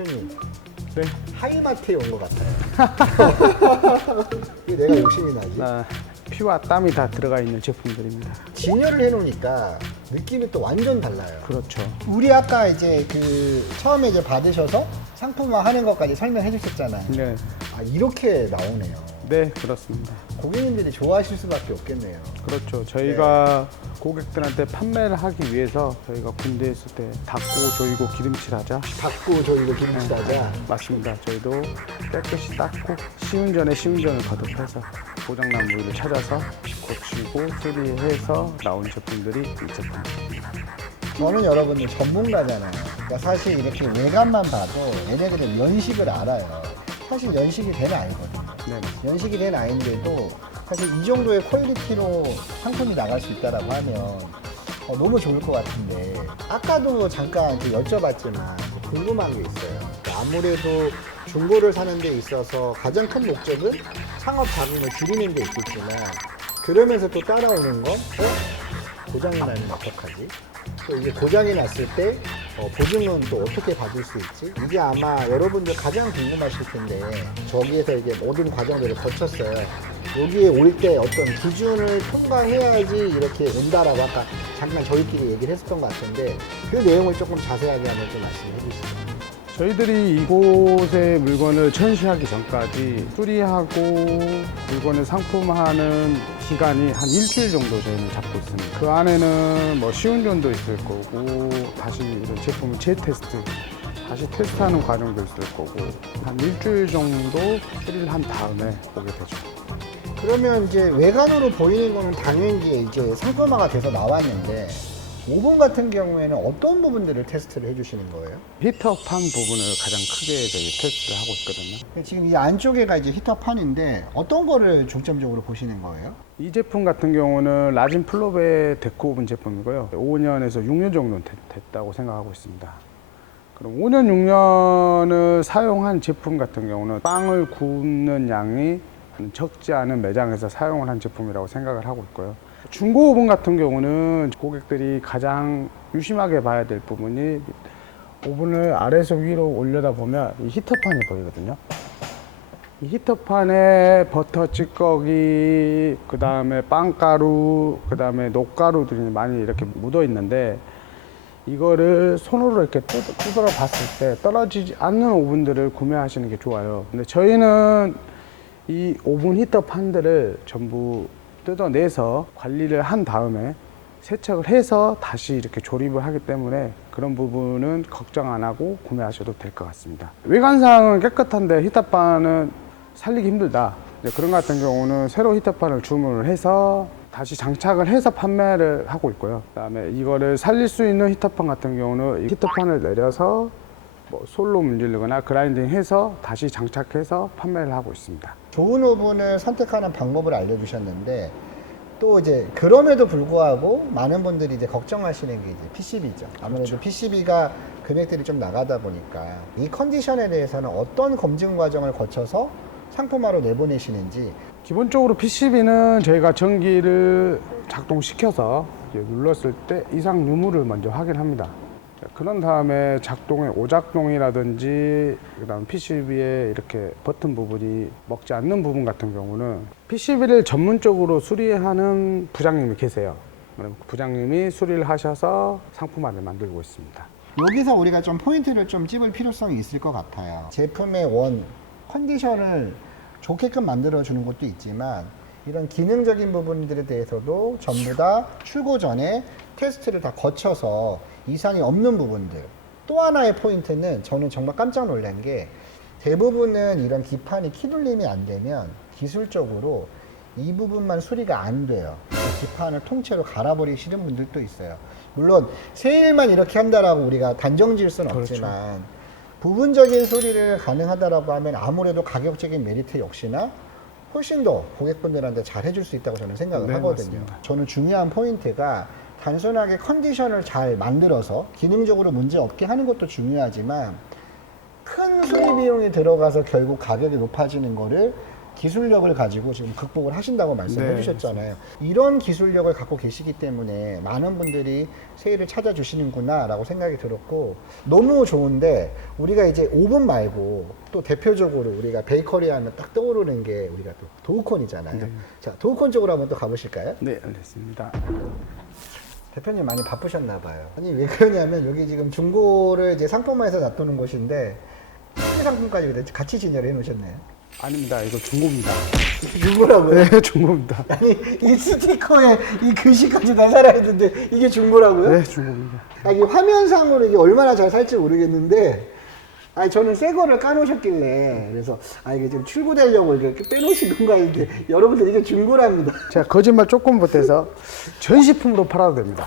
대표님, 네. 하이마트에 온 것 같아요. 이게 내가 욕심이 나지. 피와 땀이 다 들어가 있는 제품들입니다. 진열을 해놓으니까 느낌이 또 완전 달라요. 그렇죠. 우리 아까 이제 그 처음에 이제 받으셔서 상품화 하는 것까지 설명해 주셨잖아요. 네. 아, 이렇게 나오네요. 네, 그렇습니다. 고객님들이 좋아하실 수밖에 없겠네요. 그렇죠. 저희가 고객들한테 판매를 하기 위해서 저희가 군대에 있을 때 닦고 조이고 기름칠하자. 닦고 조이고 기름칠하자. 맞습니다. 저희도 깨끗이 닦고 시운전에 시운전을 거듭해서 고장난 부위를 찾아서 고치고 수리해서 나온 제품들이 이 제품입니다. 저는 여러분들 전문가잖아요. 그러니까 사실 이렇게 외관만 봐도 얘네들은 연식을 알아요. 사실 연식이 된 아이거든요. 네. 연식이 된 아이인데도 사실 이 정도의 퀄리티로 상품이 나갈 수 있다라고 하면 너무 좋을 것 같은데, 아까도 잠깐 여쭤봤지만 궁금한 게 있어요. 그러니까 아무래도 중고를 사는 데 있어서 가장 큰 목적은 창업 자금을 줄이는 데 있겠지만, 그러면서 또 따라오는 건 고장이 나면 어떡하지? 또 이게 고장이 났을 때 보증은 또 어떻게 받을 수 있지? 이게 아마 여러분들 가장 궁금하실 텐데, 저기에서 이제 모든 과정들을 거쳤어요. 여기에 올 때 어떤 기준을 통과해야지 이렇게 온다라고 아까 잠깐 저희끼리 얘기를 했었던 것 같은데, 그 내용을 조금 자세하게 한번 좀 말씀해 주시죠. 저희들이 이곳에 물건을 전시하기 전까지 수리하고 물건을 상품화하는 기간이 한 일주일 정도 저희는 잡고 있습니다. 그 안에는 뭐 시운전도 있을 거고, 다시 이런 제품을 재테스트, 다시 테스트하는 과정도 있을 거고, 한 일주일 정도 수리를 한 다음에 오게 되죠. 그러면 이제 외관으로 보이는 거는 당연히 이제 상품화가 돼서 나왔는데, 오븐 같은 경우에는 어떤 부분들을 테스트를 해주시는 거예요? 히터판 부분을 가장 크게 저희 테스트를 하고 있거든요. 지금 이 안쪽에가 이제 히터판인데 어떤 거를 중점적으로 보시는 거예요? 이 제품 같은 경우는 라진 플로베 데코 오븐 제품이고요. 5년에서 6년 정도 됐다고 생각하고 있습니다. 그럼 5년, 6년을 사용한 제품 같은 경우는 빵을 굽는 양이 적지 않은 매장에서 사용을 한 제품이라고 생각을 하고 있고요. 중고 오븐 같은 경우는 고객들이 가장 유심하게 봐야 될 부분이, 오븐을 아래에서 위로 올려다 보면 이 히터판이 보이거든요. 이 히터판에 버터 찌꺼기, 그 다음에 빵가루, 그 다음에 녹가루들이 많이 이렇게 묻어 있는데, 이거를 손으로 이렇게 두드려 봤을 때 떨어지지 않는 오븐들을 구매하시는 게 좋아요. 근데 저희는 이 오븐 히터판들을 전부 뜯어내서 관리를 한 다음에 세척을 해서 다시 이렇게 조립을 하기 때문에 그런 부분은 걱정 안 하고 구매하셔도 될 것 같습니다. 외관상은 깨끗한데 히터판은 살리기 힘들다, 그런 것 같은 경우는 새로 히터판을 주문을 해서 다시 장착을 해서 판매를 하고 있고요. 그다음에 이거를 살릴 수 있는 히터판 같은 경우는 이 히터판을 내려서 뭐 솔로 문지르거나 그라인딩해서 다시 장착해서 판매를 하고 있습니다. 좋은 오븐을 선택하는 방법을 알려주셨는데, 또 이제 그럼에도 불구하고 많은 분들이 이제 걱정하시는 게 이제 PCB죠. 아무래도 그렇죠. PCB가 금액들이 좀 나가다 보니까 이 컨디션에 대해서는 어떤 검증 과정을 거쳐서 상품화로 내보내시는지. 기본적으로 PCB는 저희가 전기를 작동시켜서 눌렀을 때 이상 유무를 먼저 확인합니다. 그런 다음에 작동의 오작동이라든지, 그다음 PCB에 이렇게 버튼 부분이 먹지 않는 부분 같은 경우는 PCB를 전문적으로 수리하는 부장님이 계세요. 그럼 부장님이 수리를 하셔서 상품화를 만들고 있습니다. 여기서 우리가 좀 포인트를 좀 찝을 필요성이 있을 것 같아요. 제품의 컨디션을 좋게끔 만들어주는 것도 있지만, 이런 기능적인 부분들에 대해서도 전부 다 출고 전에 테스트를 다 거쳐서 이상이 없는 부분들. 또 하나의 포인트는 저는 정말 깜짝 놀란 게, 대부분은 이런 기판이 키눌림이 안 되면 기술적으로 이 부분만 수리가 안 돼요. 기판을 통째로 갈아버리시는 분들도 있어요. 물론 세일만 이렇게 한다라고 우리가 단정 지을 수는 그렇죠. 없지만, 부분적인 수리를 가능하다라고 하면 아무래도 가격적인 메리트 역시나 훨씬 더 고객분들한테 잘 해줄 수 있다고 저는 생각을 네, 하거든요. 맞습니다. 저는 중요한 포인트가 단순하게 컨디션을 잘 만들어서 기능적으로 문제 없게 하는 것도 중요하지만, 큰 수리 비용이 들어가서 결국 가격이 높아지는 거를 기술력을 가지고 지금 극복을 하신다고 말씀해 네, 주셨잖아요. 이런 기술력을 갖고 계시기 때문에 많은 분들이 세일을 찾아주시는구나 라고 생각이 들었고, 너무 좋은데 우리가 이제 오븐 말고 또 대표적으로 우리가 베이커리 하면 딱 떠오르는 게 우리가 또 도우콘이잖아요. 네. 자, 도우콘 쪽으로 한번 또 가보실까요? 네, 알겠습니다. 대표님 많이 바쁘셨나 봐요. 아니 왜 그러냐면 여기 지금 중고를 이제 상품화해서 놔두는 곳인데 특수 상품까지 같이 진열해 놓으셨네요. 아닙니다. 이거 중고입니다. 중고라고요? 네, 중고입니다. 아니 이 스티커에 이 글씨까지 다 살아있는데 이게 중고라고요? 네, 중고입니다. 아, 이게 화면상으로 이게 얼마나 잘 살지 모르겠는데, 아니 저는 새 거를 까놓으셨길래 그래서 아 이게 지금 출고되려고 이렇게 빼놓으신 건가 했는데 여러분들 이게 중고랍니다. 제가 거짓말 조금 보태서 전시품으로 팔아도 됩니다.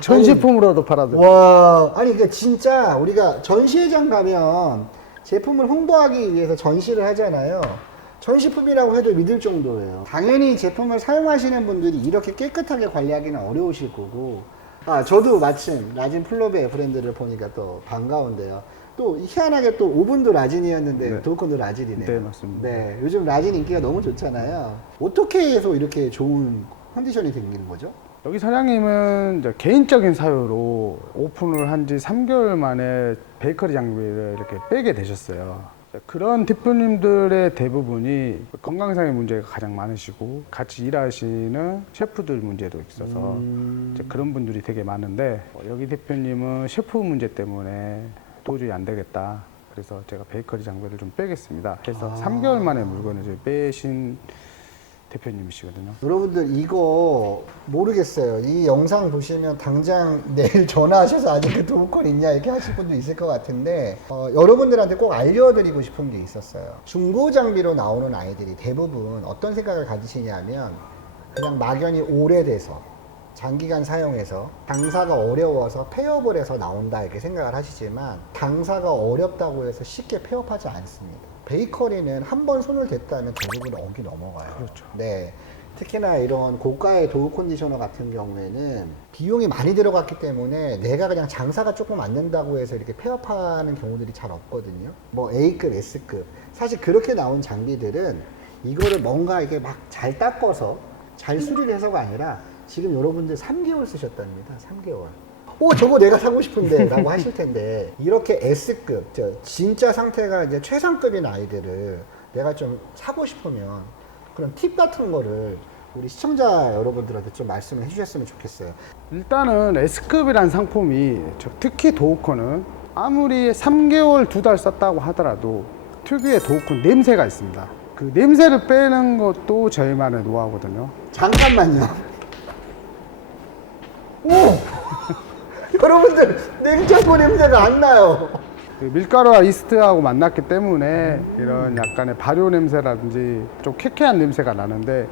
전시품으로도 팔아도 됩니다. 와, 아니 그러니까 진짜 우리가 전시회장 가면 제품을 홍보하기 위해서 전시를 하잖아요. 전시품이라고 해도 믿을 정도예요. 당연히 제품을 사용하시는 분들이 이렇게 깨끗하게 관리하기는 어려우실 거고, 아 저도 마침 라진 플로베 브랜드를 보니까 또 반가운데요. 또 희한하게 또 오븐도 라진이었는데 네. 도우콘도 라진이네요. 네, 맞습니다. 네, 요즘 라진 인기가 너무 좋잖아요. 어떻게 해서 이렇게 좋은 컨디션이 생기는 거죠? 여기 사장님은 이제 개인적인 사유로 오픈을 한 지 3개월 만에 베이커리 장비를 이렇게 빼게 되셨어요. 그런 대표님들의 대부분이 건강상의 문제가 가장 많으시고 같이 일하시는 셰프들 문제도 있어서 이제 그런 분들이 되게 많은데, 여기 대표님은 셰프 문제 때문에 도저히 안 되겠다. 그래서 제가 베이커리 장비를 좀 빼겠습니다. 그래서 3개월 만에 물건을 이제 빼신 대표님이시거든요. 여러분들 이거 모르겠어요. 이 영상 보시면 당장 내일 전화하셔서 아직 그 도우콘 있냐 이렇게 하실 분도 있을 것 같은데, 여러분들한테 꼭 알려드리고 싶은 게 있었어요. 중고 장비로 나오는 아이들이 대부분 어떤 생각을 가지시냐면 그냥 막연히 오래돼서 장기간 사용해서 당사가 어려워서 폐업을 해서 나온다 이렇게 생각을 하시지만, 당사가 어렵다고 해서 쉽게 폐업하지 않습니다. 베이커리는 한 번 손을 댔다면 대부분 억이 넘어가요. 그렇죠. 네. 특히나 이런 고가의 도우 컨디셔너 같은 경우에는 비용이 많이 들어갔기 때문에 내가 그냥 장사가 조금 안 된다고 해서 이렇게 폐업하는 경우들이 잘 없거든요. 뭐 A급, S급. 사실 그렇게 나온 장비들은 이거를 뭔가 이게 막 잘 닦아서 잘 수리를 해서가 아니라 지금 여러분들 3개월 쓰셨답니다. 3개월. 오, 저거 내가 사고 싶은데 라고 하실 텐데, 이렇게 S급, 진짜 상태가 이제 최상급인 아이들을 내가 좀 사고 싶으면 그런 팁 같은 거를 우리 시청자 여러분들한테 좀 말씀을 해주셨으면 좋겠어요. 일단은 S급이라는 상품이, 특히 도우콘은 아무리 3개월, 2달 썼다고 하더라도 특유의 도우콘 냄새가 있습니다. 그 냄새를 빼는 것도 저희만의 노하우거든요. 잠깐만요. 오! 여러분들 냉장고 냄새가 안 나요. 그 밀가루와 이스트하고 만났기 때문에 이런 약간의 발효 냄새라든지 좀 쾌쾌한 냄새가 나는데,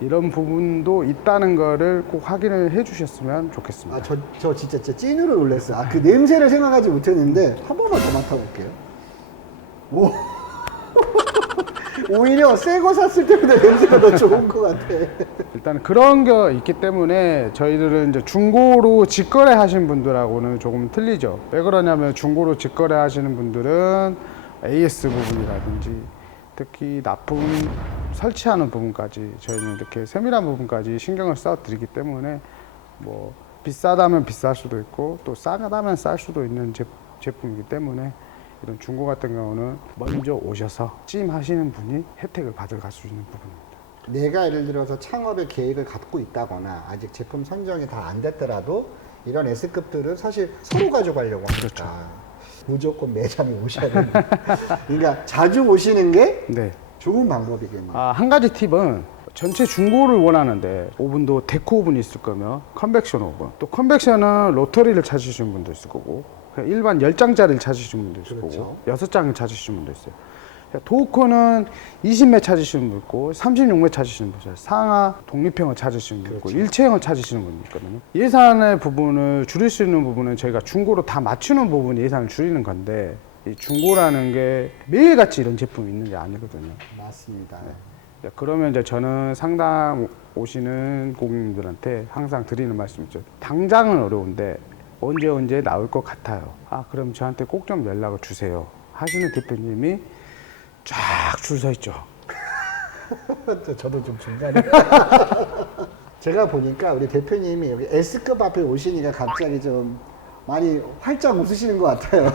이런 부분도 있다는 거를 꼭 확인을 해 주셨으면 좋겠습니다. 아, 저 진짜 찐으로 놀랐어요. 아, 그 냄새를 생각하지 못했는데 한 번만 더 맡아볼게요. 오. 오히려 새 거 샀을 때보다 냄새가 더 좋은 것 같아. 일단 그런 게 있기 때문에 저희들은 이제 중고로 직거래 하신 분들하고는 조금 틀리죠. 왜 그러냐면 중고로 직거래 하시는 분들은 AS 부분이라든지 특히 납품 설치하는 부분까지 저희는 이렇게 세밀한 부분까지 신경을 써 드리기 때문에, 뭐 비싸다면 비쌀 수도 있고 또 싸다면 쌀 수도 있는 제품이기 때문에, 이런 중고 같은 경우는 먼저 오셔서 찜하시는 분이 혜택을 받아갈 수 있는 부분입니다. 내가 예를 들어서 창업의 계획을 갖고 있다거나 아직 제품 선정이 다 안 됐더라도 이런 S급들은 사실 서로 가져가려고 하니까 그렇죠. 무조건 매장에 오셔야 됩니다. 그러니까 자주 오시는 게 네. 좋은 방법이겠네요. 한 가지 팁은, 전체 중고를 원하는데 오븐도 데코 오븐이 있을 거면 컨벡션 오븐, 또 컨벡션은 로터리를 찾으시는 분도 있을 거고, 그냥 일반 10장짜리를 찾으시는 분도 있을 그렇죠. 거고 6장을 찾으시는 분도 있어요. 도우콘은 20매 찾으시는 분 있고 36매 찾으시는 분 있어요. 상하 독립형을 찾으시는 분 있고 그렇죠. 일체형을 찾으시는 분 있거든요. 예산의 부분을 줄일 수 있는 부분은 저희가 중고로 다 맞추는 부분이 예산을 줄이는 건데, 이 중고라는 게 매일같이 이런 제품이 있는 게 아니거든요. 맞습니다. 그러면 이제 저는 상담 오시는 고객님들한테 항상 드리는 말씀이죠. 당장은 어려운데 언제 나올 것 같아요. 아, 그럼 저한테 꼭 좀 연락을 주세요 하시는 대표님이 쫙 쫙 줄 서 있죠. 저도 좀 중간에. 제가 보니까 우리 대표님이 여기 S급 앞에 오시니까 갑자기 좀 많이 활짝 웃으시는 것 같아요.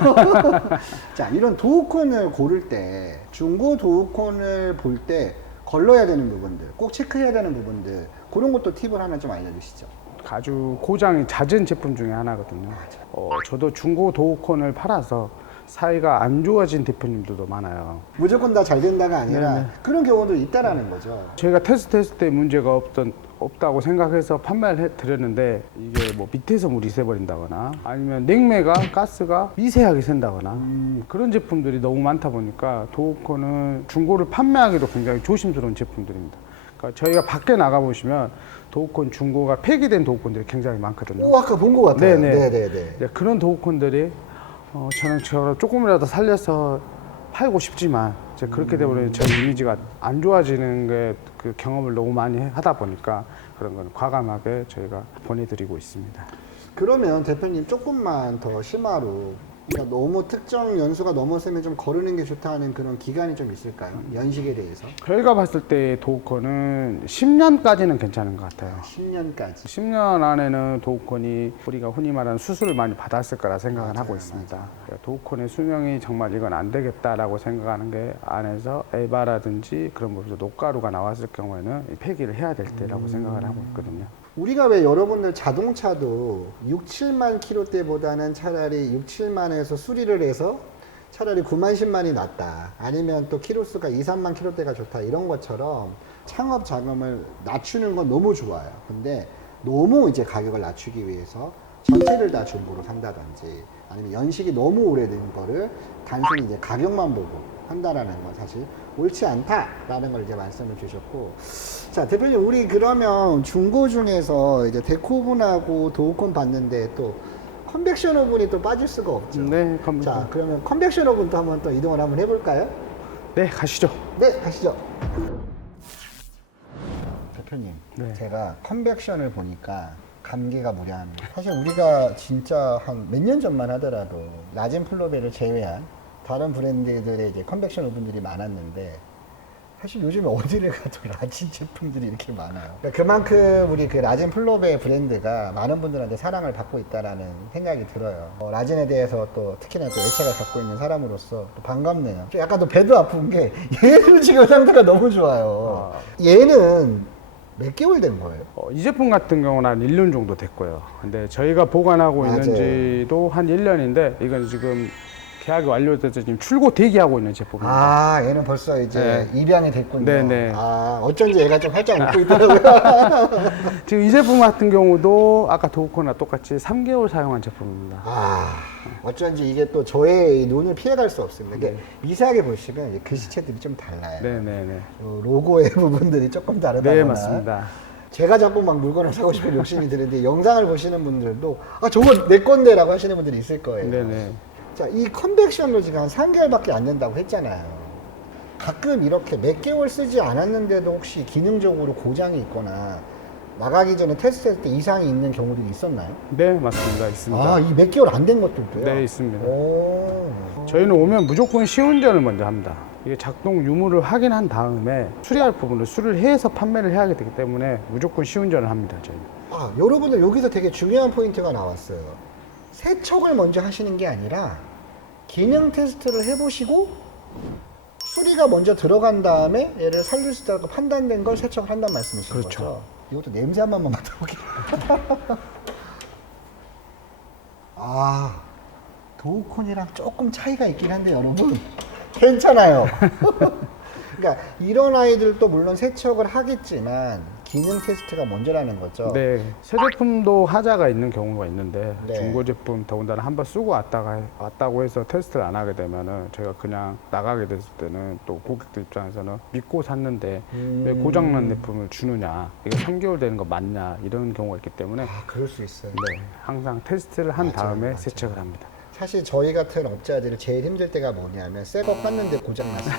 자, 이런 도우콘을 고를 때, 중고 도우콘을 볼 때 걸러야 되는 부분들, 꼭 체크해야 되는 부분들, 그런 것도 팁을 하나 좀 알려주시죠. 아주 고장이 잦은 제품 중에 하나거든요. 저도 중고 도우콘을 팔아서 사이가 안 좋아진 대표님들도 많아요. 무조건 다 잘 된다가 아니라 네네. 그런 경우도 있다라는 거죠. 저희가 테스트했을 때 문제가 없다고 생각해서 판매를 드렸는데 이게 뭐 밑에서 물이 새버린다거나 아니면 냉매가 가스가 미세하게 샌다거나 그런 제품들이 너무 많다 보니까 도우콘은 중고를 판매하기도 굉장히 조심스러운 제품들입니다. 그러니까 저희가 밖에 나가 보시면 도우콘 중고가 폐기된 도우콘들이 굉장히 많거든요. 오, 아까 본 것 같아요. 네네. 네네네. 네, 그런 도우콘들이 저는 조금이라도 살려서 팔고 싶지만 이제 그렇게 되면 저희 이미지가 안 좋아지는 게 그 경험을 너무 많이 하다 보니까 그런 건 과감하게 저희가 보내드리고 있습니다. 그러면 대표님 조금만 더 심화로, 그러니까 너무 특정 연수가 넘어서면 좀 거르는 게 좋다는 그런 기간이 좀 있을까요? 연식에 대해서. 저희가 봤을 때 도우콘은 10년까지는 괜찮은 것 같아요. 10년까지. 10년 안에는 도우콘이 우리가 흔히 말하는 수술을 많이 받았을 거라 생각을 맞아요, 하고 있습니다. 도우콘의 수명이 정말 이건 안 되겠다라고 생각하는 게 안에서 에바라든지 그런 부분에서 녹가루가 나왔을 경우에는 폐기를 해야 될 때라고 생각을 하고 있거든요. 우리가 왜 여러분들 자동차도 6, 7만 킬로대보다는 차라리 6, 7만에서 수리를 해서 차라리 9만, 10만이 낫다. 아니면 또 키로수가 2, 3만 킬로대가 좋다. 이런 것처럼 창업 자금을 낮추는 건 너무 좋아요. 근데 너무 이제 가격을 낮추기 위해서 전체를 다 중고로 산다든지 아니면 연식이 너무 오래된 거를 단순히 이제 가격만 보고 한다라는 건 사실 옳지 않다라는 걸 이제 말씀을 주셨고, 자 대표님, 우리 그러면 중고 중에서 이제 데코분하고 도우콘 봤는데 또 컨벡션 오븐이 또 빠질 수가 없죠. 네, 자 그러면 컨벡션 오븐도 한번 또 이동을 한번 해볼까요? 네, 가시죠. 네, 가시죠. 대표님, 네. 제가 컨벡션을 보니까 감개가 무량합니다. 사실 우리가 진짜 한 몇 년 전만 하더라도 라진 플로베를 제외한 다른 브랜드들의 이제 컨벡션 오븐들이 많았는데, 사실 요즘에 어디를 가도 라진 제품들이 이렇게 많아요. 그러니까 그만큼 우리 그 라진 플로베 브랜드가 많은 분들한테 사랑을 받고 있다라는 생각이 들어요. 라진에 대해서 또 특히나 또 애착을 갖고 있는 사람으로서 또 반갑네요. 좀 약간 또 배도 아픈 게 얘는 지금 상태가 너무 좋아요. 얘는 몇 개월 된 거예요? 이 제품 같은 경우는 한 1년 정도 됐고요. 근데 저희가 보관하고 맞아요. 있는지도 한 1년인데 이건 지금 계약이 완료돼서 지금 출고 대기하고 있는 제품입니다. 아, 얘는 벌써 이제 입양이 됐군요. 네네. 아, 어쩐지 얘가 좀 활짝 웃고 있더라고요. 지금 이 제품 같은 경우도 아까 도우콘과 똑같이 3개월 사용한 제품입니다. 아, 어쩐지 이게 또 저의 눈을 피해갈 수 없습니다. 이게 미세하게 보시면 이제 글씨체들이 좀 달라요. 네네네. 로고의 부분들이 조금 다르다거나. 네, 맞습니다. 제가 자꾸 막 물건을 사고 싶은 욕심이 드는데 영상을 보시는 분들도 아, 저거 내 건데라고 하시는 분들이 있을 거예요. 네네. 자, 이 컨벡션도 지금 한 3개월밖에 안 된다고 했잖아요. 가끔 이렇게 몇 개월 쓰지 않았는데도 혹시 기능적으로 고장이 있거나 나가기 전에 테스트했을 때 이상이 있는 경우들이 있었나요? 네, 맞습니다. 있습니다. 아, 이 몇 개월 안 된 것들도요? 네, 있습니다. 오. 저희는 오면 무조건 시운전을 먼저 합니다. 이게 작동 유무를 확인한 다음에 수리할 부분을 수리해서 판매를 해야 되기 때문에 무조건 시운전을 합니다. 저희는. 아, 여러분들 여기서 되게 중요한 포인트가 나왔어요. 세척을 먼저 하시는 게 아니라 기능 테스트를 해보시고 수리가 먼저 들어간 다음에 얘를 살릴 수 있다고 판단된 걸 세척을 한다는 말씀이신 그렇죠. 거죠? 이것도 냄새 한 번만 맡아볼게요. 아, 도우콘이랑 조금 차이가 있긴 한데 여러분 괜찮아요. 그러니까 이런 아이들도 물론 세척을 하겠지만 기능 테스트가 먼저라는 거죠. 네, 새 제품도 하자가 있는 경우가 있는데 네. 중고 제품 더군다나 한번 쓰고 왔다고 해서 테스트를 안 하게 되면은 저희가 그냥 나가게 됐을 때는 또 고객들 입장에서는 믿고 샀는데 왜 고장난 제품을 주느냐, 이게 3개월 되는 거 맞냐 이런 경우가 있기 때문에 아, 그럴 수 있어요. 네, 항상 테스트를 한 맞아요, 다음에 맞아요. 세척을 합니다. 사실 저희 같은 업자들이 제일 힘들 때가 뭐냐면 새 거 깠는데 고장났어요.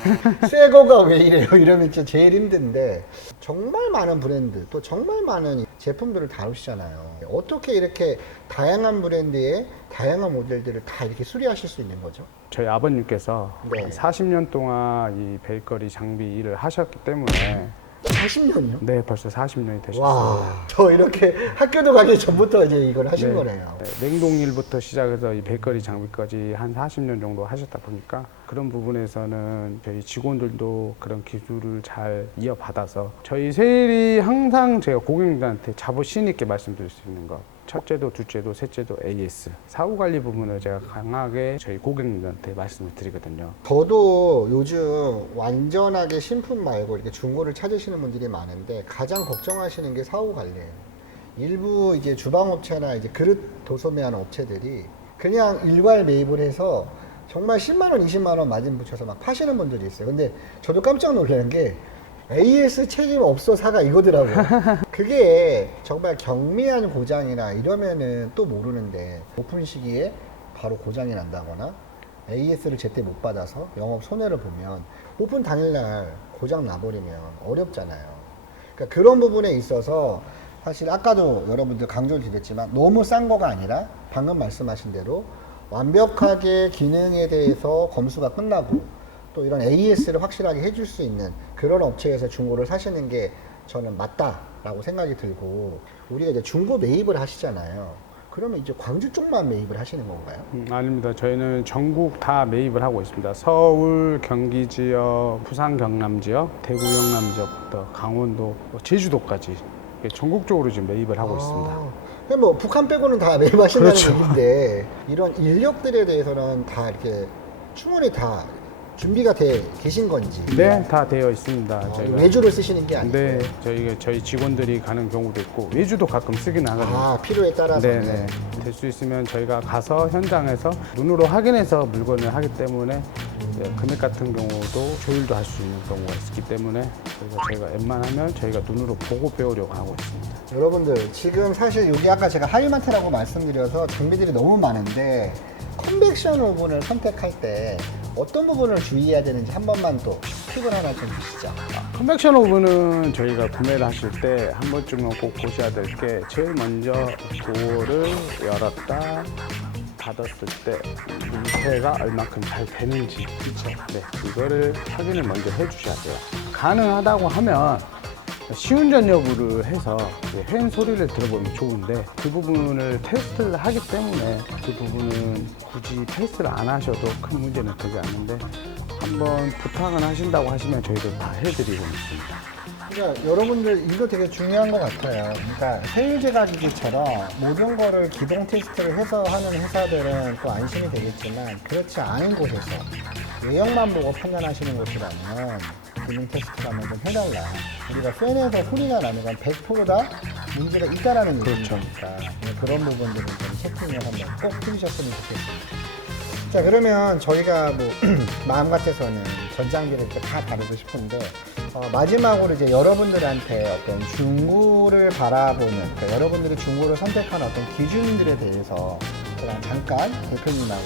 새 거가 왜 이래요? 이러면 진짜 제일 힘든데 정말 많은 브랜드 또 정말 많은 제품들을 다루시잖아요. 어떻게 이렇게 다양한 브랜드의 다양한 모델들을 다 이렇게 수리하실 수 있는 거죠? 저희 아버님께서 네. 40년 동안 이 베이커리 장비 일을 하셨기 때문에 40년이요? 네, 벌써 40년이 되셨어요. 와, 저 이렇게 학교도 가기 전부터 이제 이걸 하신 네. 거네요. 네, 냉동일부터 시작해서 이 베이커리 장비까지 한 40년 정도 하셨다 보니까 그런 부분에서는 저희 직원들도 그런 기술을 잘 이어받아서 저희 세일이 항상 제가 고객님들한테 자부심 있게 말씀드릴 수 있는 것 첫째도 둘째도 셋째도 AS 사후 관리 부분을 제가 강하게 저희 고객님들한테 말씀을 드리거든요. 저도 요즘 완전하게 신품 말고 이렇게 중고를 찾으시는 분들이 많은데 가장 걱정하시는 게 사후 관리예요. 일부 이제 주방업체나 이제 그릇 도소매하는 업체들이 그냥 일괄 매입을 해서 정말 10만 원, 20만 원 마진 붙여서 막 파시는 분들이 있어요. 근데 저도 깜짝 놀라는 게 AS 책임 없어 사가 이거더라고요. 그게 정말 경미한 고장이나 이러면은 또 모르는데 오픈 시기에 바로 고장이 난다거나 AS를 제때 못 받아서 영업 손해를 보면 오픈 당일날 고장 나버리면 어렵잖아요. 그러니까 그런 부분에 있어서 사실 아까도 여러분들 강조를 드렸지만 너무 싼 거가 아니라 방금 말씀하신 대로 완벽하게 기능에 대해서 검수가 끝나고 또 이런 AS를 확실하게 해줄 수 있는 그런 업체에서 중고를 사시는 게 저는 맞다라고 생각이 들고 우리가 이제 중고 매입을 하시잖아요. 그러면 이제 광주 쪽만 매입을 하시는 건가요? 아닙니다. 저희는 전국 다 매입을 하고 있습니다. 서울, 경기 지역, 부산, 경남 지역, 대구, 영남 지역부터 강원도, 제주도까지 전국적으로 지금 매입을 하고 있습니다. 그럼 뭐 북한 빼고는 다 매입하신다는 그렇죠. 얘기인데 이런 인력들에 대해서는 다 이렇게 충분히 다 준비가 돼 계신 건지? 네, 다 되어 있습니다. 저희가 외주를 쓰시는 게 아니고? 네, 저희 직원들이 가는 경우도 있고 외주도 가끔 쓰긴 하거든요. 아, 필요에 따라서. 네네. 될 수 있으면 저희가 가서 현장에서 눈으로 확인해서 물건을 하기 때문에 금액 같은 경우도 조율도 할 수 있는 경우가 있기 때문에 저희가 웬만하면 저희가 눈으로 보고 배우려고 하고 있습니다. 여러분들 지금 사실 여기 아까 제가 하이마트라고 말씀드려서 장비들이 너무 많은데 컨벡션 오븐을 선택할 때 어떤 부분을 주의해야 되는지 한 번만 또 팁을 하나 좀 주시죠. 컨벡션 오븐은 저희가 구매를 하실 때 한 번쯤은 꼭 보셔야 될 게 제일 먼저 도어를 열었다 닫았을 때 밀폐가 얼마큼 잘 되는지 그렇죠? 네, 이거를 확인을 먼저 해주셔야 돼요. 가능하다고 하면 시운전 여부를 해서 횡 소리를 들어보면 좋은데 그 부분을 테스트를 하기 때문에 그 부분은 굳이 테스트를 안 하셔도 큰 문제는 되지 않는데 한번 부탁을 하신다고 하시면 저희도 다 해드리고 있습니다. 그러니까 여러분들 이거 되게 중요한 것 같아요. 그러니까 세일제가기기처럼 모든 거를 기동 테스트를 해서 하는 회사들은 또 안심이 되겠지만 그렇지 않은 곳에서 외형만 보고 판단하시는 곳이라면 기능 테스트를 한번 좀 해달라. 우리가 팬에서 소리가 나는 건 100%다 문제가 있다라는 그렇죠. 얘기니까 그런 부분들은 좀 체킹을 한번 꼭 해주셨으면 좋겠습니다. 자, 그러면 저희가 뭐 마음 같아서는 전장비를 이렇게 다 다루고 싶은데 마지막으로 이제 여러분들한테 어떤 중고를 바라보는 그러니까 여러분들이 중고를 선택하는 어떤 기준들에 대해서 그냥 잠깐 대표님하고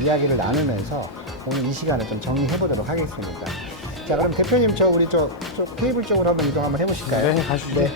이야기를 나누면서 오늘 이 시간을 좀 정리해 보도록 하겠습니다. 자, 그럼 대표님 우리 저 테이블 쪽으로 한번 이동 한번 해보실까요? 네, 가시죠. 네.